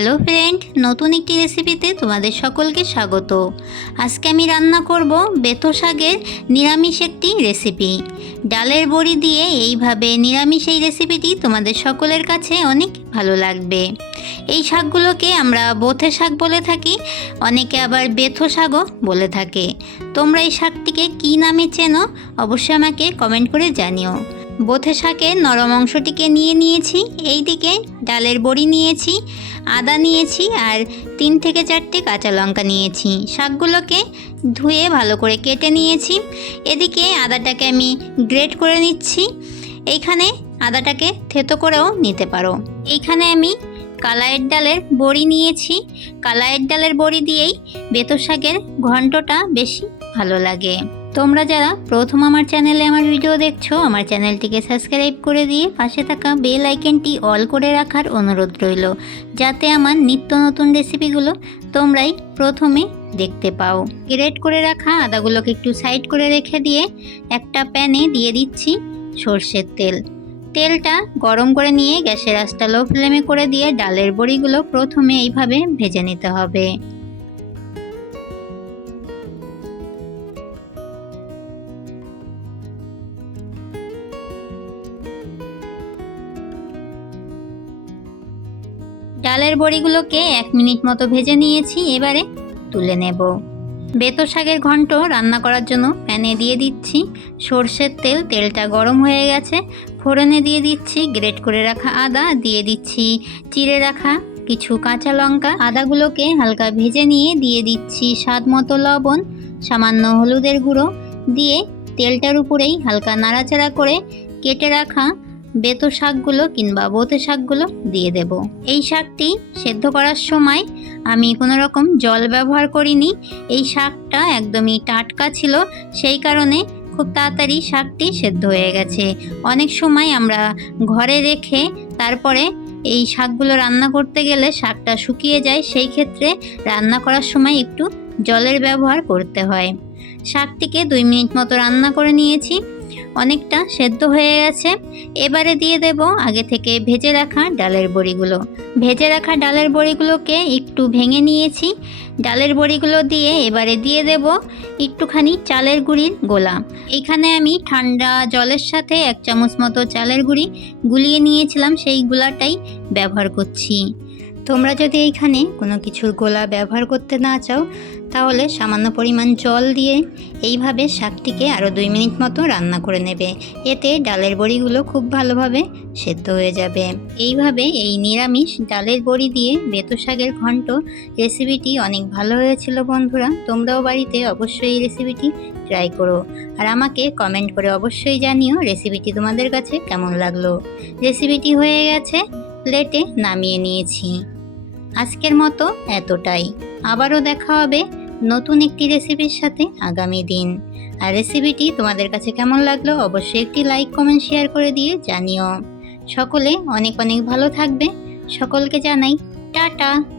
Hello friend, নতুন একটি রেসিপিতে তোমাদের সকলকে স্বাগত। আজকে আমি রান্না করব বেথো শাকের নিরামিষ একটি রেসিপি ডালের বড়ি দিয়ে এইভাবে নিরামিষ এই রেসিপিটি তোমাদের সকলের কাছে অনেক ভালো লাগবে। এই শাকগুলোকে আমরা বোথে শাক বলে থাকি, অনেকে আবার বেথো শাকও বলে থাকে। তোমরা এই শাকটিকে কী নামে চেনো, অবশ্যই আমাকে কমেন্ট করে জানিও। বোথে শাকের নরম অংশটিকে নিয়ে নিয়েছি এই দিকে ডালের বড়ি নিয়েছি, আদা নিয়েছি আর তিন থেকে চারটে কাঁচা লঙ্কা নিয়েছি। শাকগুলোকে ধুয়ে ভালো করে কেটে নিয়েছি। এদিকে আদাটাকে আমি গ্রেট করে নিচ্ছি। এইখানে আদাটাকে থেতো করেও নিতে পারো। এইখানে আমি কালায়ের ডালের বড়ি নিয়েছি। কালায়ের ডালের বড়ি দিয়েই বেতো শাকের ঘন্টটা বেশি ভালো লাগে। তোমরা যারা প্রথম আমার চ্যানেলে আমার ভিডিও দেখছ, আমার চ্যানেলটিকে সাবস্ক্রাইব করে দিয়ে পাশে থাকা বেল আইকনটি অল করে রাখার অনুরোধ রইল, যাতে আমার নিত্য নতুন রেসিপিগুলো তোমরাই প্রথমে দেখতে পাও। গ্রেট করে রাখা আদাগুলোকে একটু সাইড করে রেখে দিয়ে একটা প্যানে দিয়ে দিচ্ছি সর্ষের তেল। তেলটা গরম করে নিয়ে গ্যাসের আঁচটা লো ফ্লেমে করে দিয়ে ডালের বড়িগুলো প্রথমে এইভাবে ভেজে নিতে হবে। ডালের বড়িগুলোকে এক মিনিট মতো ভেজে নিয়েছি, এবারে তুলে নেব। বেতো শাকের ঘন্ট রান্না করার জন্য প্যানে দিয়ে দিচ্ছি। সর্ষের তেল, তেলটা গরম হয়ে গেছে। ফোড়নে দিয়ে দিচ্ছি, গ্রেট করে রাখা আদা, দিয়ে দিচ্ছি চিড়ে রাখা কিছু কাঁচা লঙ্কা। আদাগুলোকে হালকা ভেজে নিয়ে দিয়ে দিচ্ছি স্বাদ মতো লবণ, সামান্য হলুদের গুঁড়ো। দিয়ে তেলটার উপরেই হালকা নাড়াচাড়া করে কেটে রাখা বেতো শাকগুলো কিংবা বোতে শাকগুলো দিয়ে দেব। এই শাকটি সেদ্ধ করার সময় আমি কোনো রকম জল ব্যবহার করিনি। এই শাকটা একদমই টাটকা ছিল, সেই কারণে খুব তাড়াতাড়ি শাকটি সেদ্ধ হয়ে গেছে। অনেক সময় আমরা ঘরে রেখে তারপরে এই শাকগুলো রান্না করতে গেলে শাকটা শুকিয়ে যায়, সেই ক্ষেত্রে রান্না করার সময় একটু জলের ব্যবহার করতে হয়। শাকটিকে দুই মিনিট মতো রান্না করে নিয়েছি। অনেকটা সেদ্ধ হয়ে গেছে। এবারে দিয়ে দেব আগে থেকে ভেজে রাখা ডালের বড়িগুলো। ভেজে রাখা ডালের বড়িগুলোকে একটু ভেঙে নিয়েছি। ডালের বড়িগুলো দিয়ে এবারে দিয়ে দেব একটুখানি চালের গুঁড়ির গোলা। এখানে আমি ঠান্ডা জলের সাথে এক চামচ মতো চালের গুঁড়ি গুলিয়ে নিয়েছিলাম, সেই গুলাটাই ব্যবহার করছি। তোমরা যদি এইখানে কোনো কিছুর গোলা ব্যবহার করতে না চাও, তাহলে সামান্য পরিমাণ জল দিয়ে এইভাবে শাকটিকে আরও দুই মিনিট মতো রান্না করে নেবে। এতে ডালের বড়িগুলো খুব ভালোভাবে সেদ্ধ হয়ে যাবে। এইভাবে এই নিরামিষ ডালের বড়ি দিয়ে বেতো শাকের ঘন্ট রেসিপিটি অনেক ভালো হয়েছিল বন্ধুরা। তোমরাও বাড়িতে অবশ্যই এই রেসিপিটি ট্রাই করো। আর আমাকে কমেন্ট করে অবশ্যই জানিও রেসিপিটি তোমাদের কাছে কেমন লাগল। রেসিপিটি হয়ে গেছে, প্লেটে নামিয়ে নিয়েছি। আজকের মতো এতটাই। আবারও দেখা হবে নতুন একটি রেসিপির সাথে আগামী দিন। আর রেসিপিটি তোমাদের কাছে কেমন লাগল অবশ্যই একটি লাইক, কমেন্ট, শেয়ার করে দিয়ে জানিও। সকলে অনেক অনেক ভালো থাকবে। সকলকে জানাই টাটা।